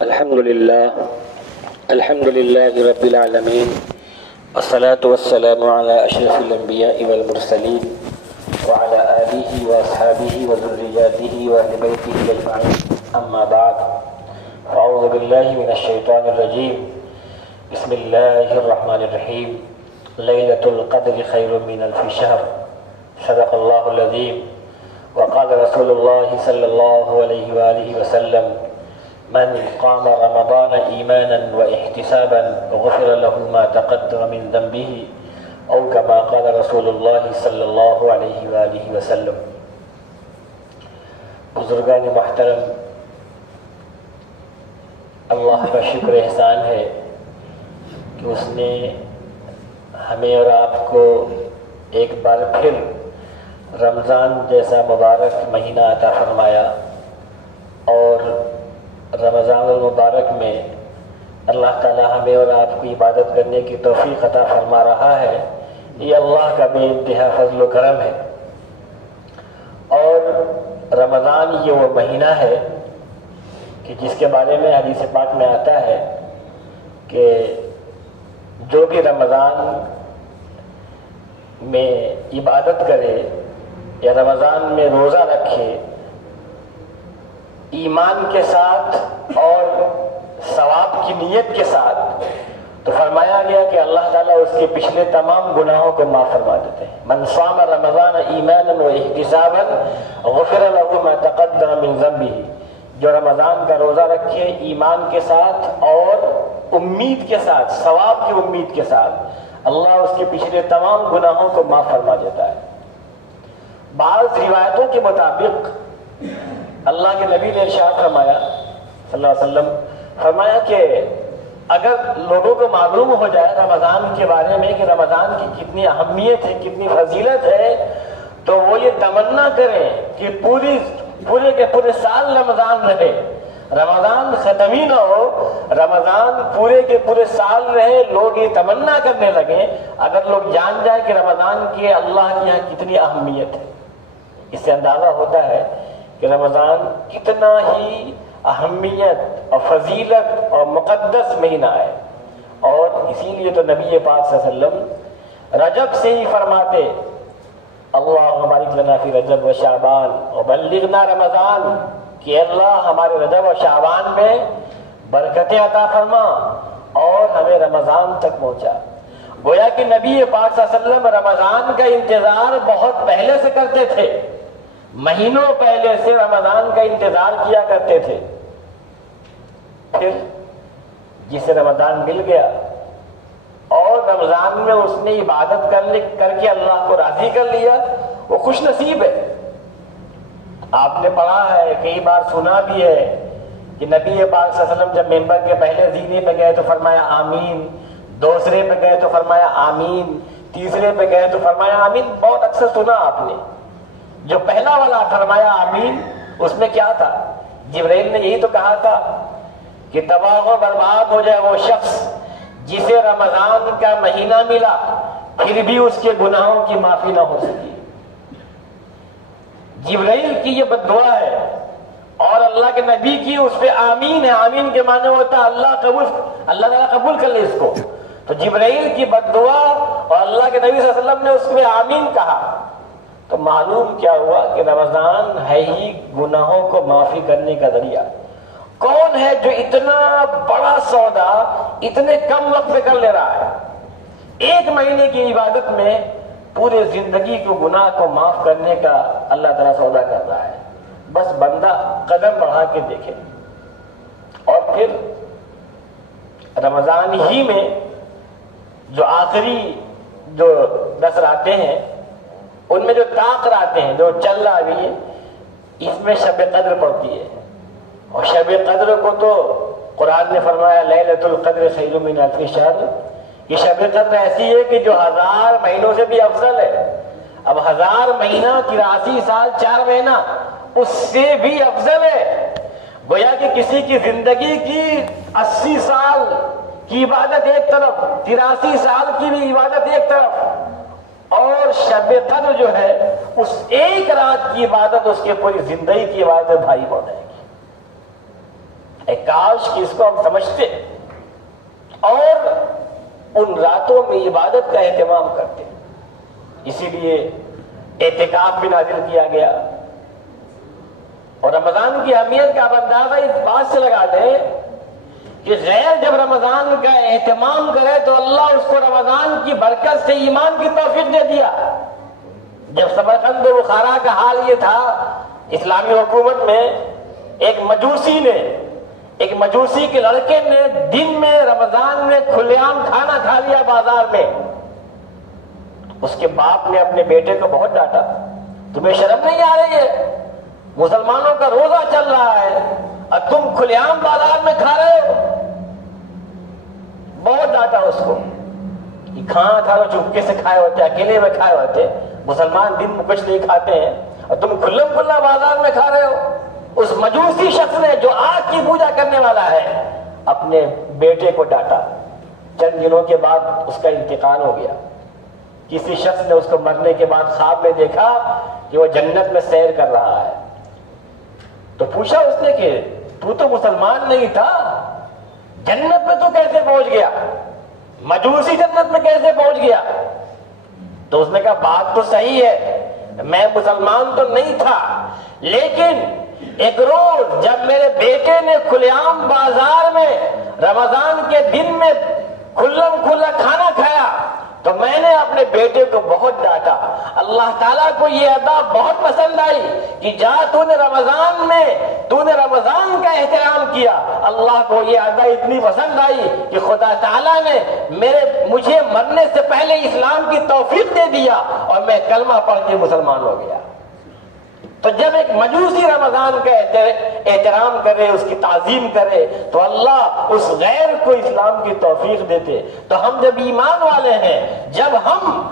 الحمد لله رب العالمين، والصلاة والسلام على أشرف الأنبياء والمرسلين وعلى آله وأصحابه وذرياته وأهل بيته أجمعين، أما بعد، فأعوذ بالله من الشيطان الرجيم، بسم الله الرحمن الرحيم، ليلة القدر خير من ألف شهر، صدق الله العظيم، وقال رسول الله صلى الله عليه وآله وسلم: من قام رمضان ایمانا و احتسابا غفر له ما تقدم من ذنبه او كما قال رسول اللہ صلی اللہ علیہ وآلہ وسلم۔ بزرگان محترم، اللہ کا شکر احسان ہے کہ اس نے ہمیں اور آپ کو ایک بار پھر رمضان جیسا مبارک مہینہ عطا فرمایا، اور رمضان المبارک میں اللہ تعالی ہمیں اور آپ کو عبادت کرنے کی توفیق عطا فرما رہا ہے۔ یہ اللہ کا بے انتہا فضل و کرم ہے۔ اور رمضان یہ وہ مہینہ ہے کہ جس کے بارے میں حدیث پاک میں آتا ہے کہ جو بھی رمضان میں عبادت کرے یا رمضان میں روزہ رکھے ایمان کے ساتھ اور ثواب کی نیت کے ساتھ، تو فرمایا گیا کہ اللہ تعالیٰ اس کے پچھلے تمام گناہوں کو معاف فرما دیتے ہیں۔ من صام رمضان ایمانا و احتسابا غفر له ما تقدم من ذنبه، جو رمضان کا روزہ رکھے ایمان کے ساتھ اور امید کے ساتھ، ثواب کی امید کے ساتھ، اللہ اس کے پچھلے تمام گناہوں کو معاف فرما دیتا ہے۔ بعض روایتوں کے مطابق اللہ کے نبی نے ارشاد فرمایا صلی اللہ علیہ وسلم، فرمایا کہ اگر لوگوں کو معلوم ہو جائے رمضان کے بارے میں کہ رمضان کی کتنی اہمیت ہے، کتنی فضیلت ہے، تو وہ یہ تمنا کریں کہ پورے کے پورے سال رمضان رہے، رمضان ختم ہی نہ ہو، رمضان پورے کے پورے سال رہے۔ لوگ یہ تمنا کرنے لگیں اگر لوگ جان جائیں کہ رمضان کی اللہ کے یہاں کتنی اہمیت ہے۔ اس سے اندازہ ہوتا ہے کہ رمضان کتنا ہی اہمیت اور فضیلت اور مقدس مہینہ ہے۔ اور اسی لیے تو نبی پاک صلی اللہ علیہ وسلم رجب سے ہی فرماتے: اللہم بارک لنا فی رجب و شعبان وبلغنا رمضان، کہ اللہ ہمارے رجب و شعبان میں برکتیں عطا فرما اور ہمیں رمضان تک پہنچا۔ گویا کہ نبی پاک صلی اللہ علیہ وسلم رمضان کا انتظار بہت پہلے سے کرتے تھے، مہینوں پہلے سے رمضان کا انتظار کیا کرتے تھے۔ پھر جسے رمضان مل گیا اور رمضان میں اس نے عبادت کر کے اللہ کو راضی کر لیا، وہ خوش نصیب ہے۔ آپ نے پڑھا ہے، کئی بار سنا بھی ہے کہ نبی پاک صلی اللہ علیہ وسلم جب ممبر کے پہلے زینے پہ گئے تو فرمایا آمین، دوسرے پہ گئے تو فرمایا آمین، تیسرے پہ گئے تو فرمایا آمین۔ بہت اکثر سنا آپ نے۔ جو پہلا والا فرمایا آمین، اس میں کیا تھا؟ جبرائیل نے یہی تو کہا تھا کہ تباہ و برباد ہو جائے وہ شخص جسے رمضان کا مہینہ ملا پھر بھی اس کے گناہوں کی معافی نہ ہو سکی۔ جبرائیل کی یہ بد دعا ہے، اور اللہ کے نبی کی اس پہ آمین ہے۔ آمین کے معنی ہوتا ہے اللہ تعالیٰ قبول کر لے اس کو۔ تو جبرائیل کی بد دعا اور اللہ کے نبی صلی اللہ علیہ وسلم نے اس پہ آمین کہا، تو معلوم کیا ہوا کہ رمضان ہے ہی گناہوں کو معافی کرنے کا ذریعہ۔ کون ہے جو اتنا بڑا سودا اتنے کم وقت میں کر لے رہا ہے؟ ایک مہینے کی عبادت میں پورے زندگی کو گناہ کو معاف کرنے کا اللہ تعالیٰ سودا کر رہا ہے۔ بس بندہ قدم بڑھا کے دیکھے۔ اور پھر رمضان ہی میں جو آخری جو 10 راتیں ہیں، ان میں جو طاق راتیں ہیں جو چل رہا بھی ہے، اس میں شب قدر پڑتی ہے۔ اور شب قدر کو تو قرآن نے فرمایا لیلۃ القدر خیر من الف شہر، یہ شب قدر ایسی ہے کہ جو 1000 مہینوں سے بھی افضل ہے۔ اب 1000 مہینہ 83 سال 4 مہینہ اس سے بھی افضل ہے۔ گویا کہ کسی کی زندگی کی 80 سال کی عبادت ایک طرف، 83 سال کی بھی عبادت ایک طرف، اور شب قدر جو ہے اس ایک رات کی عبادت اس کے پوری زندگی کی عبادت بھائی ہو جائے گی۔ کاش کہ اس کو ہم سمجھتے اور ان راتوں میں عبادت کا اہتمام کرتے. اسی لیے اعتکاف بھی نازل کیا گیا. اور رمضان کی اہمیت کا آپ اندازہ اس بات سے لگا دیں کہ غیر جب رمضان کا اہتمام کرے تو اللہ اس کو رمضان کی برکت سے ایمان کی توفیق دے دیا. جب سمرقند و بخارا کا حال یہ تھا، اسلامی حکومت میں ایک مجوسی کے لڑکے نے دن میں رمضان میں کھلے عام کھانا کھا لیا بازار میں. اس کے باپ نے اپنے بیٹے کو بہت ڈانٹا، تمہیں شرم نہیں آ رہی ہے؟ مسلمانوں کا روزہ چل رہا ہے اور تم کھلے عام بازار میں کھا رہے ہو. بہت ڈانٹا اس کو. کھانا تھا تو چپکے سے کھائے ہوتے، اکیلے میں کھائے ہوتے. مسلمان دن میں کچھ نہیں کھاتے ہیں اور تم کھلم کھلا بازار میں کھا رہے ہو. اس مجوسی شخص نے جو آگ کی پوجا کرنے والا ہے اپنے بیٹے کو ڈانٹا. چند دنوں کے بعد اس کا انتقال ہو گیا. کسی شخص نے اس کو مرنے کے بعد خواب میں دیکھا کہ وہ جنت میں سیر کر رہا ہے. تو پوچھا اس نے کہ تو مسلمان نہیں تھا، جنت میں تو کیسے پہنچ گیا؟ مجوسی جنت میں کیسے پہنچ گیا؟ تو اس نے کہا بات تو صحیح ہے، میں مسلمان تو نہیں تھا، لیکن ایک روز جب میرے بیٹے نے کھلے عام بازار میں رمضان کے دن میں کھلم کھلا کھانا کھایا تو میں نے اپنے بیٹے کو بہت ڈانٹا. اللہ تعالیٰ کو یہ ادا بہت پسند آئی کہ تو نے رمضان کا احترام کیا. اللہ کو یہ ادا اتنی پسند آئی کہ خدا تعالیٰ نے مجھے مرنے سے پہلے اسلام کی توفیق دے دیا اور میں کلمہ پڑھ کے مسلمان ہو گیا. تو جب ایک مجوسی رمضان کا احترام کرے، اس کی تعظیم کرے تو اللہ اس غیر کو اسلام کی توفیق دیتے. تو ہم جب ایمان والے ہیں، جب ہم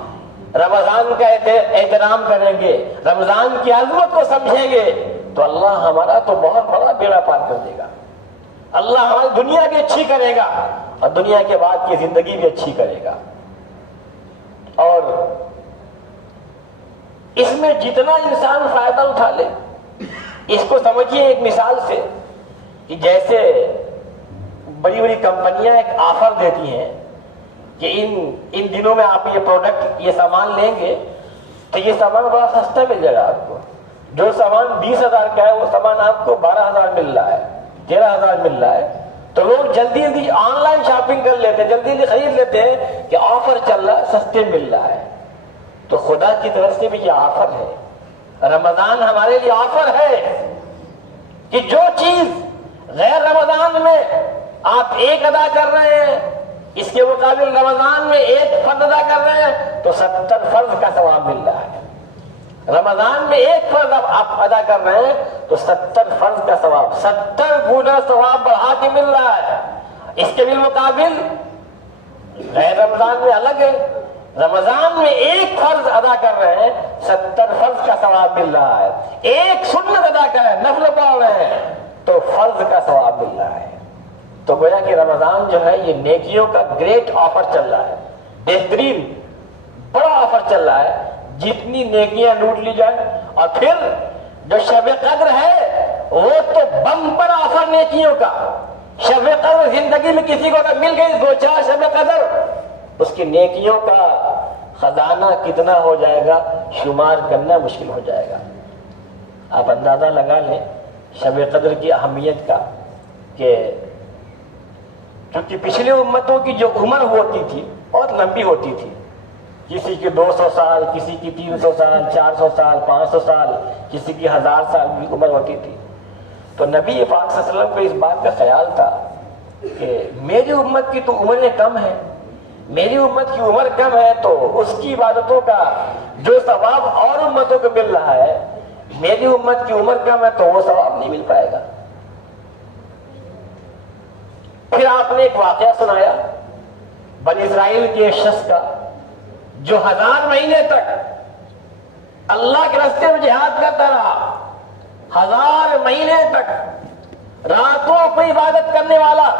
رمضان کا احترام کریں گے، رمضان کی عظمت کو سمجھیں گے تو اللہ ہمارا تو بہت بڑا بیڑا پار کر دے گا. اللہ ہماری دنیا بھی اچھی کرے گا اور دنیا کے بعد کی زندگی بھی اچھی کرے گا. اور اس میں جتنا انسان فائدہ اٹھا لے، اس کو سمجھیے ایک مثال سے کہ جیسے بڑی بڑی کمپنیاں ایک آفر دیتی ہیں کہ ان دنوں میں آپ یہ پروڈکٹ، یہ سامان لیں گے تو یہ سامان بڑا سستا مل جائے گا آپ کو. جو سامان 20,000 کا ہے وہ سامان آپ کو 12,000 مل رہا ہے، 13,000 مل رہا ہے. تو لوگ جلدی جلدی آن لائن شاپنگ کر لیتے ہیں، جلدی جلدی خرید لیتے ہیں کہ آفر چل رہا ہے، سستے مل رہا ہے. تو خدا کی طرف سے بھی یہ آفر ہے. رمضان ہمارے لیے آفر ہے کہ جو چیز غیر رمضان میں آپ ایک ادا کر رہے ہیں، اس کے مقابل رمضان میں ایک فرض ادا کر رہے ہیں تو 70 فرض کا ثواب مل رہا ہے. رمضان میں ایک فرض آپ ادا کر رہے ہیں تو 70 فرض کا ثواب، 70 گنا ثواب بڑھا کے مل رہا ہے. اس کے بالمقابل غیر رمضان میں الگ ہے. رمضان میں ایک فرض ادا کر رہے ہیں، 70 فرض کا ثواب مل رہا ہے. ایک سنت ادا کر رہے ہیں، نفل پڑھ رہے ہیں تو فرض کا ثواب مل رہا ہے. تو گویا کہ رمضان جو ہے یہ نیکیوں کا گریٹ آفر چل رہا ہے، بہترین بڑا آفر چل رہا ہے. جتنی نیکیاں لوٹ لی جائیں. اور پھر جو شب قدر ہے وہ تو بمپر آفر نیکیوں کا. شب قدر زندگی میں کسی کو اگر مل گئی 2-4 شب قدر، اس کی نیکیوں کا خزانہ کتنا ہو جائے گا شمار کرنا مشکل ہو جائے گا. آپ اندازہ لگا لیں شب قدر کی اہمیت کا کہ کیونکہ پچھلی امتوں کی جو عمر ہوتی تھی بہت لمبی ہوتی تھی، کسی کی 200 سال، کسی کی 300 سال، 400 سال، 500 سال، کسی کی 1000 سال کی عمر ہوتی تھی. تو نبی پاک صلی اللہ علیہ وسلم کو اس بات کا خیال تھا کہ میری امت کی تو عمریں کم ہیں، میری امت کی عمر کم ہے تو اس کی عبادتوں کا جو ثواب اور امتوں کو مل رہا ہے، میری امت کی عمر کم ہے تو وہ ثواب نہیں مل پائے گا. پھر آپ نے ایک واقعہ سنایا بنی اسرائیل کے شخص کا جو 1000 مہینے تک اللہ کے راستے میں جہاد کرتا رہا. 1000 مہینے تک راتوں کو عبادت کرنے والا،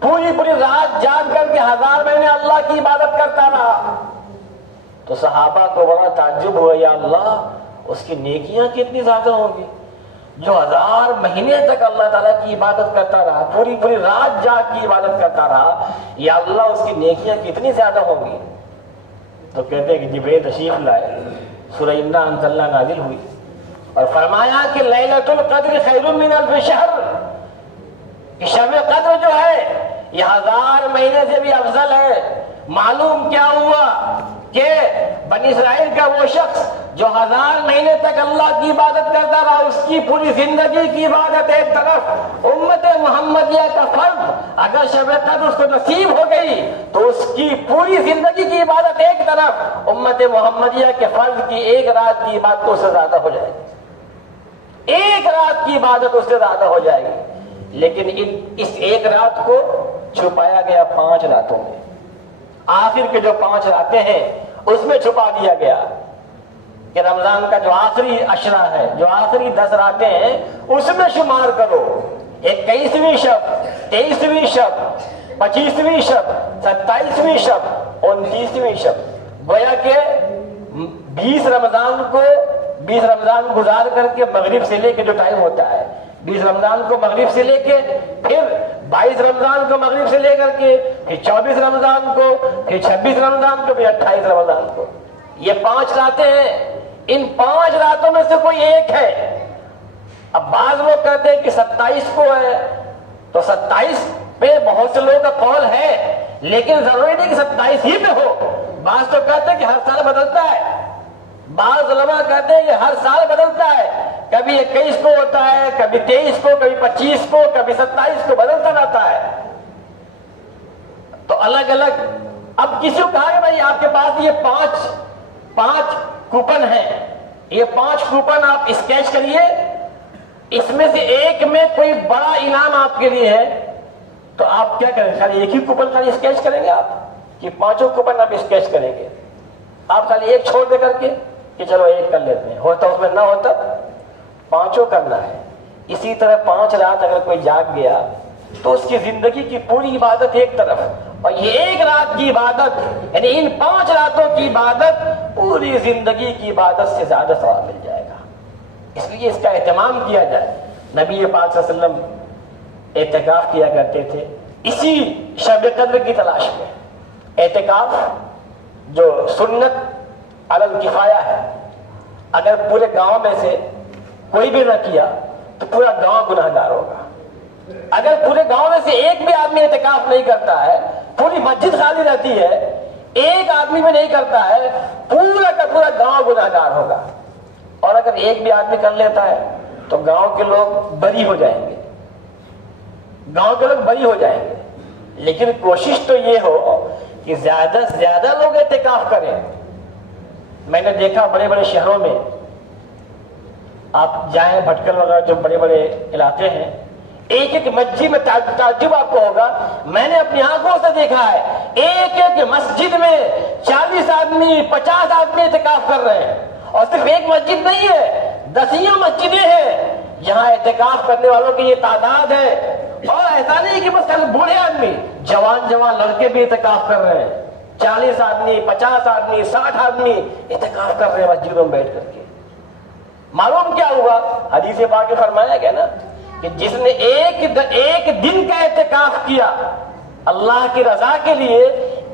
پوری رات جاگ کر کے 1000 مہینے اللہ کی عبادت کرتا رہا. تو صحابہ کو بڑا تعجب ہوا، یا اللہ اس کی نیکیاں کتنی زیادہ ہوں گی. جو 1000 مہینے تک اللہ تعالیٰ کی عبادت کرتا رہا، پوری پوری رات جاگ کی عبادت کرتا رہا، یا اللہ اس کی نیکیاں کتنی زیادہ ہوں گی؟ تو کہتے ہیں کہ جبریل تشریف لائے، سورہ انا انزلنا نازل ہوئی اور فرمایا کہ لیلۃ القدر خیر من الف شہر، کہ شب قدر جو ہے یہ 1000 مہینے سے بھی افضل ہے۔ معلوم کیا ہوا کہ بنی اسرائیل کا وہ شخص جو 1000 مہینے تک اللہ کی عبادت کرتا رہا، اس کی پوری زندگی کی عبادت ایک طرف، امت محمدیہ کا فرد اگر شب قدر اس کو نصیب ہو گئی تو اس کی پوری زندگی کی عبادت ایک طرف، امت محمدیہ کے فرد کی ایک رات کی عبادت اس سے زیادہ ہو جائے گی، ایک رات کی عبادت اس سے زیادہ ہو جائے گی۔ لیکن اس ایک رات کو چھپایا گیا 5 راتوں میں، آخر کے جو 5 راتیں ہیں اس میں چھپا دیا گیا کہ رمضان کا جو آخری عشرہ ہے، جو آخری 10 راتیں ہیں اس میں شمار کرو، 21ویں شب، 23ویں شب، 25ویں شب، 27ویں شب، 29ویں شب، گویا کہ 20 رمضان گزار کر کے مغرب سے لے کے جو ٹائم ہوتا ہے، 20 رمضان کو مغرب سے لے کے، پھر 22 رمضان کو مغرب سے لے کر کے، پھر 24 رمضان کو، پھر 26 رمضان کو، پھر 28 رمضان کو، یہ 5 راتیں ہیں۔ ان 5 راتوں میں سے کوئی ایک ہے۔ اب بعض لوگ کہتے ہیں کہ 27 کو ہے، تو 27 پہ بہت سے لوگوں کا قول ہے، لیکن ضروری نہیں کہ 27 ہی پہ ہو۔ بعض تو کہتے ہیں کہ ہر سال بدلتا ہے، بعض علماء کہتے ہیں کہ ہر سال بدلتا ہے، کبھی 21 کو ہوتا ہے، کبھی 23 کو، کبھی 25 کو، کبھی 27 کو، بدلتا رہتا ہے۔ تو الگ الگ، اب کسی کو کہا کہ بھائی آپ کے پاس یہ 5 کوپن ہیں، یہ 5 کوپن آپ اسکیچ کریے، اس میں سے ایک میں کوئی بڑا انعام آپ کے لیے ہے، تو آپ کیا کریں گے؟ خالی ایک ہی کوپن خالی اسکیچ کریں گے آپ، کہ 5 کوپن آپ اسکیچ کریں گے؟ آپ خالی ایک چھوڑ دے کر کے کہ چلو ایک کر لیتے ہیں، ہوتا اس میں نہ ہوتا 5 کرنا ہے۔ اسی طرح 5 رات اگر کوئی جاگ گیا تو اس کی زندگی کی پوری عبادت ایک طرف، اور یہ ایک رات کی عبادت، یعنی ان 5 راتوں کی عبادت پوری زندگی کی عبادت سے زیادہ ثواب مل جائے گا۔ اس لیے اس کا اہتمام کیا جائے۔ نبی پاک صلی اللہ علیہ وسلم اعتکاف کیا کرتے تھے اسی شب قدر کی تلاش میں۔ اعتکاف جو سنت علی الکفایہ ہے، اگر پورے گاؤں میں سے کوئی بھی نہ کیا تو پورا گاؤں گناہ گار ہوگا۔ اگر پورے گاؤں میں سے ایک بھی آدمی اعتکاف نہیں کرتا ہے، پوری مسجد خالی رہتی ہے، ایک آدمی بھی نہیں کرتا ہے، پورا کا پورا گاؤں گناہ گار ہوگا۔ اور اگر ایک بھی آدمی کر لیتا ہے تو گاؤں کے لوگ بری ہو جائیں گے، گاؤں کے لوگ بری ہو جائیں گے۔ لیکن کوشش تو یہ ہو کہ زیادہ سے زیادہ لوگ اعتکاف کریں۔ میں نے دیکھا بڑے بڑے شہروں میں، آپ جائیں بھٹکل وغیرہ جو بڑے بڑے علاقے ہیں، ایک ایک مسجد میں تعجب آپ کو ہوگا، میں نے اپنی آنکھوں سے دیکھا ہے، ایک ایک مسجد میں 40 آدمی 50 آدمی اعتکاف کر رہے ہیں، اور صرف ایک مسجد نہیں ہے، 10 مسجدیں ہیں جہاں اعتکاف کرنے والوں کی یہ تعداد ہے۔ اور ایسا نہیں کہ بس بوڑھے آدمی، جوان لڑکے بھی اعتکاف کر رہے ہیں، 40 آدمی 50 آدمی 60 آدمی اعتکاف کر رہے ہیں مسجدوں میں بیٹھ کر کے۔ معلوم کیا ہوا؟ حدیث پاک میں فرمایا گیا نا کہ جس نے ایک دن کا اعتکاف کیا اللہ کی رضا کے لیے،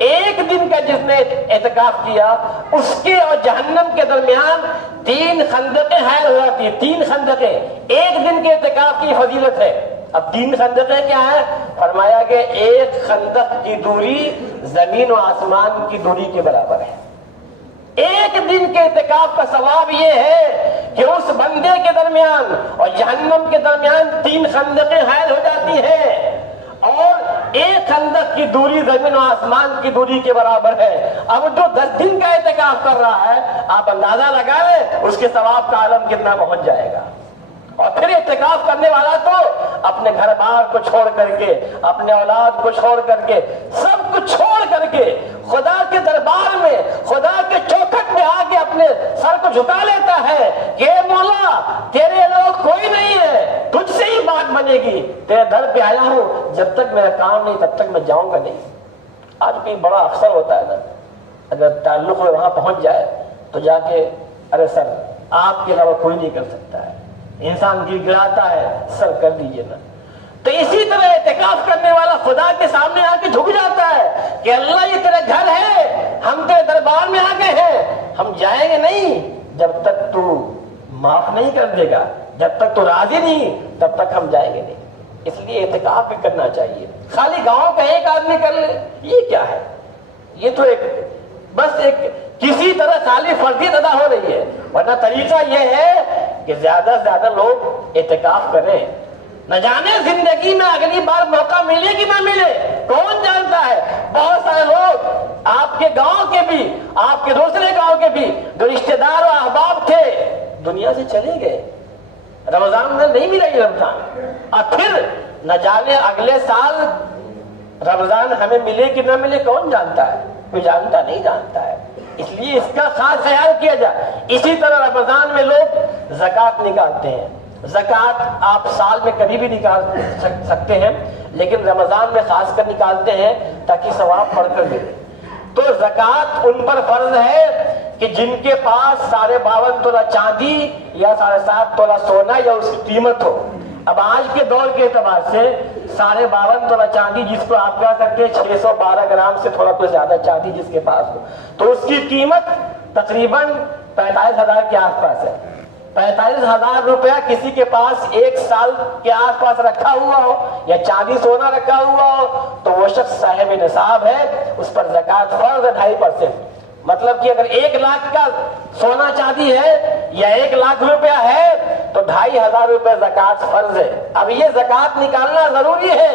ایک دن کا جس نے اعتکاف کیا، اس کے اور جہنم کے درمیان 3 خندقیں حائل ہو جاتی ہیں۔ 3 خندقیں، ایک دن کے اعتکاف کی فضیلت ہے۔ اب 3 خندقیں کیا ہے؟ فرمایا کہ ایک خندق کی دوری زمین و آسمان کی دوری کے برابر ہے۔ ایک دن کے اعتکاف کا ثواب یہ ہے کہ اس بندے کے درمیان اور جہنم کے درمیان 3 خندقیں حائل ہو جاتی ہیں، اور ایک خندق کی دوری زمین و آسمان کی دوری کے برابر ہے۔ اب جو 10 دن کا اعتکاف کر رہا ہے، آپ اندازہ لگا لیں اس کے ثواب کا عالم کتنا پہنچ جائے گا۔ اور پھر اعتکاف کرنے والا تو اپنے گھر بار کو چھوڑ کر کے، اپنے اولاد کو چھوڑ کر کے، سب کچھ چھوڑ کر کے خدا کے دربار میں، خدا کے چوکھٹ میں آ کے اپنے سر کو جھکا لیتا ہے کہ اے مولا تیرے علاوہ کوئی نہیں ہے، تجھ سے ہی بات بنے گی، تیرے در پہ آیا ہوں، جب تک میرا کام نہیں تب تک میں جاؤں گا نہیں۔ آج کوئی بڑا افسر ہوتا ہے نا، اگر تعلق وہاں پہنچ جائے تو جا کے ارے سر آپ کے علاوہ کوئی نہیں کر سکتا ہے، انسان گر گراتا ہے، سر کر دیجئے نا۔ تو اسی طرح اعتکاف کرنے والا خدا کے سامنے آ کے جھک جاتا ہے کہ اللہ یہ تیرا گھر ہے، ہم تیرے دربار میں آ گئے ہیں، ہم جائیں گے نہیں جب تک تو معاف نہیں کر دے گا، جب تک تو راضی نہیں تب تک ہم جائیں گے نہیں۔ اس لیے اعتکاف بھی کرنا چاہیے۔ خالی گاؤں کا ایک آدمی کر لے یہ کیا ہے؟ یہ تو بس ایک کسی طرح خالی فرضیت ادا ہو رہی ہے، ورنہ طریقہ یہ ہے کہ زیادہ سے زیادہ لوگ اعتکاف کریں۔ نہ جانے زندگی میں اگلی بار موقع ملے کہ نہ ملے، کون جانتا ہے؟ بہت سارے لوگ آپ کے گاؤں کے بھی، آپ کے دوسرے گاؤں کے بھی جو رشتہ دار و احباب تھے دنیا سے چلے گئے، رمضان میں نہیں ملا یہ رمضان، اور پھر نہ جانے اگلے سال رمضان ہمیں ملے کہ نہ ملے، کون جانتا ہے؟ کوئی جانتا نہیں جانتا ہے۔ اس لیے اس کا خاص خیال کیا جائے۔ اسی طرح رمضان میں لوگ زکوٰۃ نکالتے ہیں۔ زکوٰۃ آپ سال میں کبھی بھی نکال سکتے ہیں، لیکن رمضان میں خاص کر نکالتے ہیں تاکہ ثواب بڑھ کر ملے۔ تو زکوٰۃ ان پر فرض ہے کہ جن کے پاس 52.5 تولہ چاندی یا 7.5 تولہ سونا یا اس کی قیمت ہو۔ اب آج کے دور کے اعتبار سے 52.5 تولہ چاندی، جس کو آپ کہہ سکتے ہیں 612 گرام سے تھوڑا کچھ زیادہ چاندی جس کے پاس ہو، تو اس کی قیمت تقریباً 45,000 کے آس پاس ہے۔ 45,000 روپیہ کسی کے پاس 1 سال کے آس پاس رکھا ہوا ہو یا چاندی سونا رکھا ہوا ہو تو وہ شخص صاحب نصاب ہے، اس پر زکوٰۃ فرض ہے 2.5%۔ مطلب کہ اگر 1 لاکھ کا سونا چاندی ہے یا 1 لاکھ روپیہ ہے تو 2,500 روپے زکوٰۃ فرض ہے۔ اب یہ زکوٰۃ نکالنا ضروری ہے۔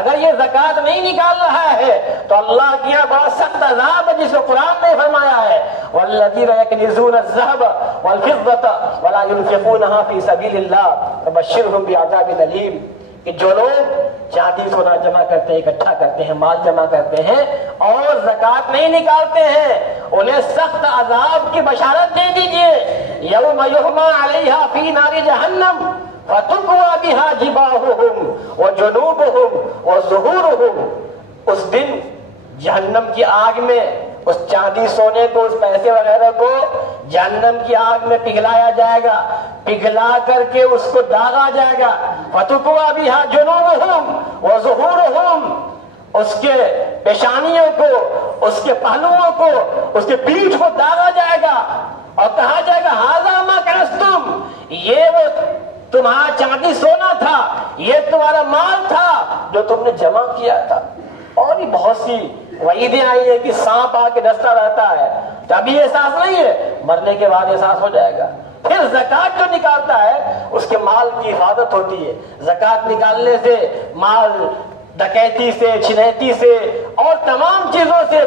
اگر یہ زکوٰۃ نہیں نکال رہا ہے تو اللہ کی بہت سخت عذاب ہے، جس کو قرآن نے فرمایا ہے وَالَّذِينَ يَكْنِزُونَ الذَّهَبَ وَالْفِضَّةَ وَلَا يُنْفِقُونَهَا فِي سَبِيلِ اللَّهِ فَبَشِّرْهُم بِعَذَابٍ أَلِيمٍ۔ کہ جو لوگ چاندی سونا جمع کرتے ہیں، اکٹھا کرتے ہیں، مال جمع کرتے ہیں اور زکوٰۃ نہیں نکالتے ہیں، انہیں سخت عذاب کی بشارت دے دیجئے۔ یوم یحمى علیہا فی نار جہنم فتکوی بہا جباہہم وجنوبہم وظہورہم۔ اس دن جہنم کی آگ میں اس چاندی سونے کو، اس پیسے وغیرہ کو جہنم کی آگ میں پگھلایا جائے گا، پگھلا کر کے اس کو داغا جائے گا۔ فتکوی بہا جنوبہم وظہورہم، اس کے پیشانیوں کو، اس کے پہلوؤں کو، اس کے پیٹھ کو داغا جائے گا اور کہا جائے گا ھذا ما کنزتم، یہ وہ تمہارا چاندی سونا تھا، یہ تمہارا مال تھا جو تم نے جمع کیا تھا۔ اور بھی بہت سی وعیدیں آئی ہیں کہ سانپ آ کے ڈستا رہتا ہے، تو ابھی احساس نہیں ہے، مرنے کے بعد احساس ہو جائے گا۔ پھر زکوٰۃ جو نکالتا ہے اس کے مال کی حفاظت ہوتی ہے۔ زکوٰۃ نکالنے سے مال ڈکیتی سے، چھنیتی سے اور تمام چیزوں سے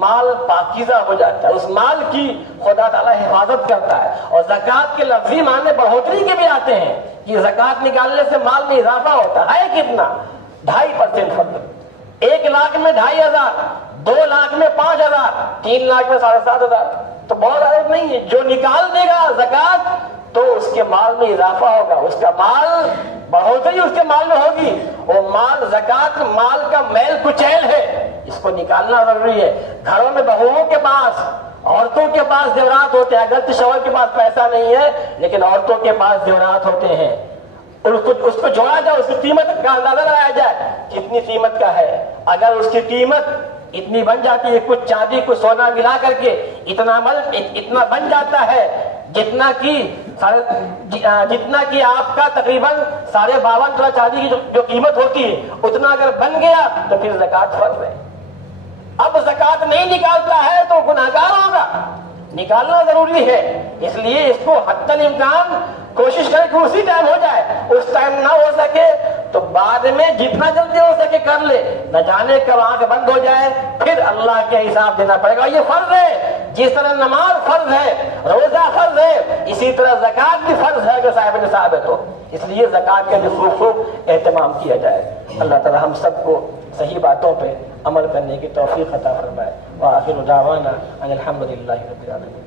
مال پاکیزہ ہو جاتا ہے، اس مال کی خدا تعالیٰ حفاظت کرتا ہے۔ اور زکوٰۃ کے لفظی معنی بڑھوتری کے بھی آتے ہیں کہ زکوٰۃ نکالنے سے مال میں اضافہ ہوتا ہے۔ کتنا؟ 2.5% فرق۔ 1 لاکھ میں 2,500، 2 لاکھ میں 5,000، 3 لاکھ میں 7,500، تو بہت عدد نہیں ہے۔ جو نکال دے گا زکوٰۃ تو اس کے مال میں اضافہ ہوگا، اس کا مال بڑھوتری اس کے مال میں ہوگی۔ وہ مال زکوٰۃ مال کا میل کچیل ہے، اس کو نکالنا ضروری ہے۔ گھروں میں بہوؤں کے پاس، عورتوں کے پاس زیورات ہوتے ہیں، اگرچہ شوہر کے پاس پیسہ نہیں ہے لیکن عورتوں کے پاس زیورات ہوتے ہیں، اور اس کو جوڑا جائے، اس کی قیمت کا اندازہ لگایا جائے کتنی قیمت کا ہے۔ اگر اس کی قیمت اتنی بن جاتی ہے، کچھ چاندی کچھ سونا ملا کر کے اتنا بن جاتا ہے جتنا کہ آپ کا تقریباً 52.5 تولہ چاندی کی جو قیمت ہوتی ہے، اتنا اگر بن گیا تو پھر زکوٰۃ فرض ہے۔ اب زکوٰۃ نہیں نکالتا ہے تو گناہگار ہوگا، نکالنا ضروری ہے۔ اس لیے اس کو حتی الامکان کوشش کرے کہ اسی ٹائم ہو جائے، اس ٹائم نہ ہو سکے تو بعد میں جتنا جلدی ہو سکے کر لے، نہ جانے کب آنکھ بند ہو جائے، پھر اللہ کے حساب دینا پڑے گا۔ یہ فرض ہے، جس طرح نماز فرض ہے، روزہ فرض ہے، اسی طرح زکوٰۃ بھی فرض ہے کہ صاحب نصاب ہے تو اس لیے زکوٰۃ کا بھی خوب اہتمام کیا جائے۔ اللہ تعالی ہم سب کو صحیح باتوں پہ عمل کرنے کی توفیق عطا فرمائے۔ وآخر دعوانا ان الحمد للہ رب العالمین۔